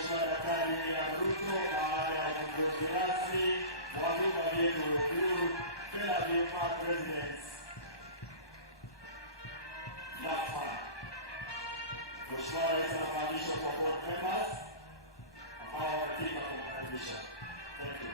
Mheshimiwa Daktari William Ruto baada ya uongozi rasmi wa vyama vyetu vikuu vya vyama presidents. Mheshimiwa Rais anafahamisha kwa board members ambao wametika kumkaribisha. Thank you.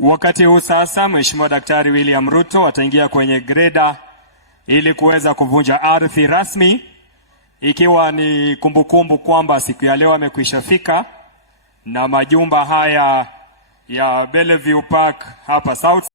Wakati huu sasa Mheshimiwa Daktari William Ruto ataingia kwenye greda ili kuweza kuvunja ardhi rasmi, ikiwa ni kumbukumbu kwamba siku ya leo amekwisha fika na majumba haya ya Bellevue Park hapa South